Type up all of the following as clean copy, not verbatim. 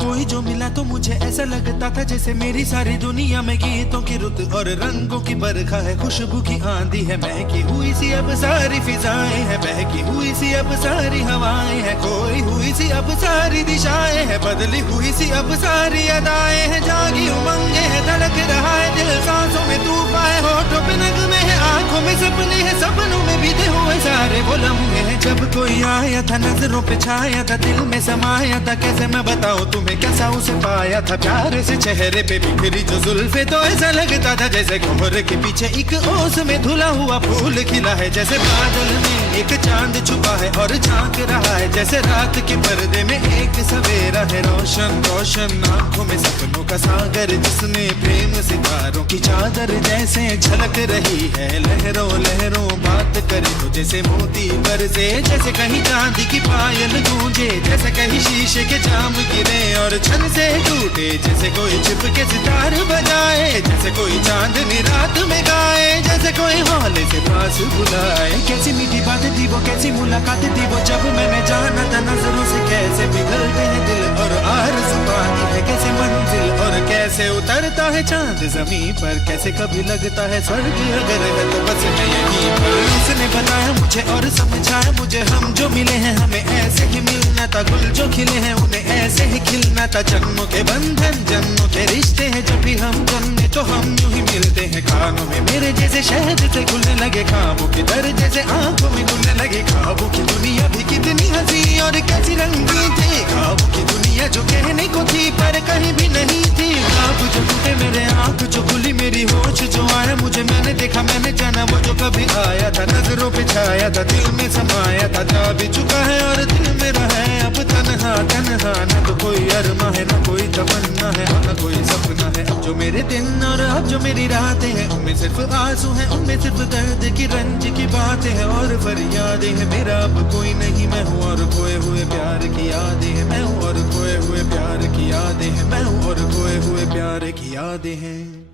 कोई जो मिला तो मुझे ऐसा लगता था जैसे मेरी सारी दुनिया में गीतों की रुत और रंगों की बरखा है, खुशबू की आंधी है, महकी हुई सी अब सारी फिजाएं हैं, बहकी हुई सी अब सारी हवाएं हैं, खोई हुई सी अब सारी दिशाएं हैं, बदली हुई सी अब सारी अदाएं हैं, जागी उमंगे है, धड़क रहा है दिल, सांसों में तूफान है, होठों पे नगमे है, आंखों में सपने हैं, सपनों में बीते हुए सारे वो लम्हे हैं। जब कोई आया था नजरों पे छाया था, दिल में समाया था, कैसे मैं बताऊं तुम्हें कैसा उसे पाया था, प्यार से चेहरे पे बिखरी जो जुल्फे, तो ऐसा लगता था जैसे कोहरे के पीछे एक ओस में धुला हुआ फूल खिला है, जैसे बादल में एक चांद छुपा है और झांक रहा है, जैसे रात के पर्दे में एक सवेरा है, रोशन रोशन आंखों में सपनों का सागर, जिसने प्रेम सितारों की चादर जैसे झलक रही है, लहरों लहरों बात करे तो जैसे मोती बरसे, जैसे कहीं चांदी की पायल गूंजे, जैसे कहीं शीशे के जाम गिरे और छन से टूटे, जैसे कोई छिप के सितार बजाए, जैसे कोई चांदनी रात में गाए, जैसे कोई हौले से पास बुलाए। कैसी मीठी बातें थी वो, कैसी मुलाकातें थी वो, जब मैंने जाना था नजरों से कैसे पिघलते हैं दिल और आरज़ू पाती है कैसे मंजिल, और कैसे उतरता है चांद जमीन पर, कैसे कभी लगता है स्वर्ग अगर है तो बस मैं यहीं पर। उसने बताया मुझे और समझाया मुझे, हम जो मिले हैं हमें ऐसे ही मिलना था, गुल जो खिले हैं उन्हें ऐसे ही खिलना था, जन्मों के बंधन जन्मों के रिश्ते हैं, जब भी हम जन्मे तो हम यूं ही मिलते हैं, खानों में मेरे जैसे शहद से खुलने लगे ख्वाबों के दर, जैसे आंखों में खुलने लगे ख्वाबों की दुनिया भी कितनी हंसी और कैसी रंगीन थी, ख्वाबों की दुनिया जो कहने को थी पर कहीं भी नहीं थी, ख्वाब जो टूटे मेरे आंख जो खुली मेरी होश जो आया मुझे, मैंने देखा मैंने जाना वो जो कभी आया था, नजरों पे छाया था, दिल में समाया था, जा भी चुका है और दिल मेरा है अब तन्हा तन्हा, न तो कोई अरमा है न कोई तमन्ना है न कोई सपना है, अब जो मेरे दिन और अब जो मेरी रातें हैं उनमें सिर्फ आंसू हैं, उनमें सिर्फ दर्द की रंज की बातें हैं और फरियादें हैं, मेरा अब कोई नहीं मैं हूँ और खोए हुए प्यार की यादें हैं, मैं हूँ और खोए हुए प्यार की यादें हैं, मैं हूँ और खोए हुए प्यार की यादें हैं।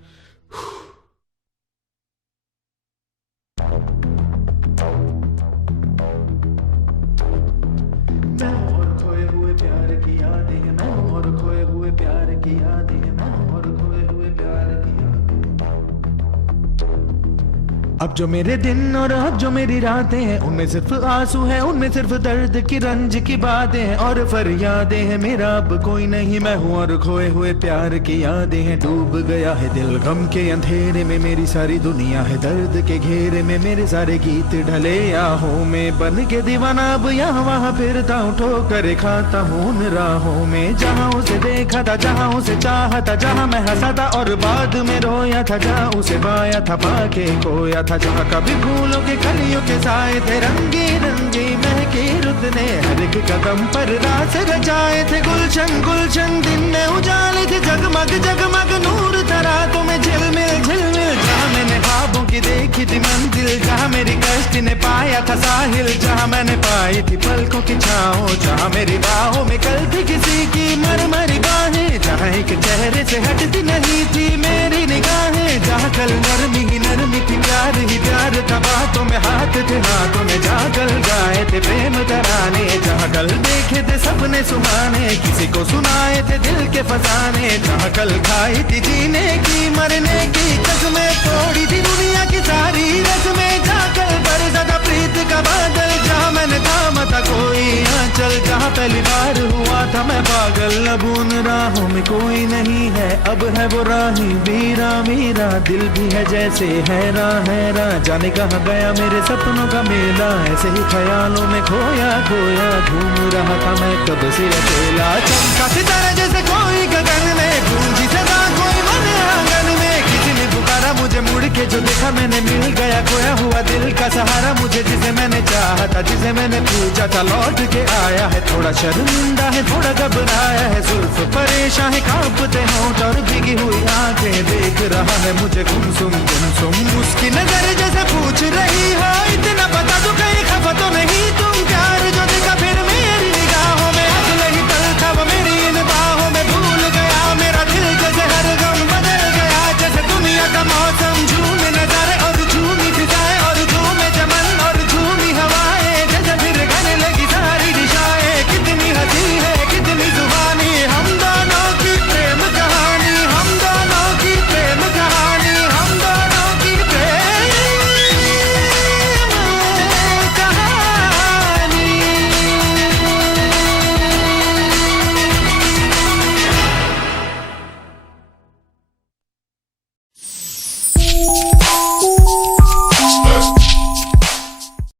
अब जो मेरे दिन और अब जो मेरी रातें हैं उनमें सिर्फ आंसू हैं, उनमें सिर्फ दर्द की रंज की बातें हैं और फरियादें हैं, मेरा अब कोई नहीं मैं हूँ और खोए हुए प्यार की यादें हैं, डूब गया है दिल गम के अंधेरे में, मेरी सारी दुनिया है दर्द के घेरे में, मेरे सारे गीत ढले आहों में, बन के दीवाना अब यहाँ वहाँ फिरता हूँ, ठोकर खाता हूँ उन राहों में, जहाँ उसे देखा था जहाँ उसे चाहा था, जहाँ मैं हंसा था और बाद में रोया था, जहाँ उसे पाया था पाके खोया था, जहाँ कभी फूलों के कलियों के साए थे, रंगी रंगी महकी रुत ने हर एक कदम पर रास रचाए थे, गुलशन गुलशन दिन में उजाले थे, जगमग जगमग नूर था रातों में झिलमिल झिलमिल, जहाँ मैंने ख्वाबों की देखी थी मंजिल, जहाँ मेरी कश्ती ने पाया था साहिल, जहाँ मैंने पाई थी पलकों की छाओ, जहाँ मेरी बाहों में कल थी किसी की मरमरी बाहें, जहाँ एक चेहरे से हटती नहीं थी मेरी निगाहें, जहाँ कल नरमी ही नरमी थी प्यार ही प्यार था, बातों में हाथ थे हाथों में, जहाँ कल गाए थे प्रेम तराने, जहाँ कल देखे थे सपने सुहाने, किसी को सुनाए थे दिल के फसाने, जहाँ कल खाई थी जीने की मरने की कसमें, तोड़ी थी दुनिया की सारी रस्में, जहाँ कल बरसा था प्रीत का बादल, जहाँ मैंने थामा था कोई आंचल, जहाँ पहली बार हुआ था मैं पागल, अब उन राहों में कोई नहीं है, अब है वो राही वीरा मेरा, दिल भी है जैसे हैरान हैरान, जाने कहाँ गया मेरे सपनों का मेला, ऐसे ही ख्यालों में खोया खोया घूम रहा था मैं कब से अकेला, चमका सितारा जैसे कोई गगन में, गूंजी सदा कोई मन आंगन में, किसी ने पुकारा मुझे मुड़ के जो तो देखा मैंने मिल गया खोया हुआ दिल का सहारा मुझे, जिसे मैंने चाहा था, जिसे मैंने पूछा था, लौट के आया है। थोड़ा शर्मिंदा है, थोड़ा घबराया है, जुल्फ परेशान है, कांपते होंठ और भीगी हुई आंखें, देख रहा है मुझे गुमसुम गुमसुम। उसकी नजर जैसे पूछ रही हो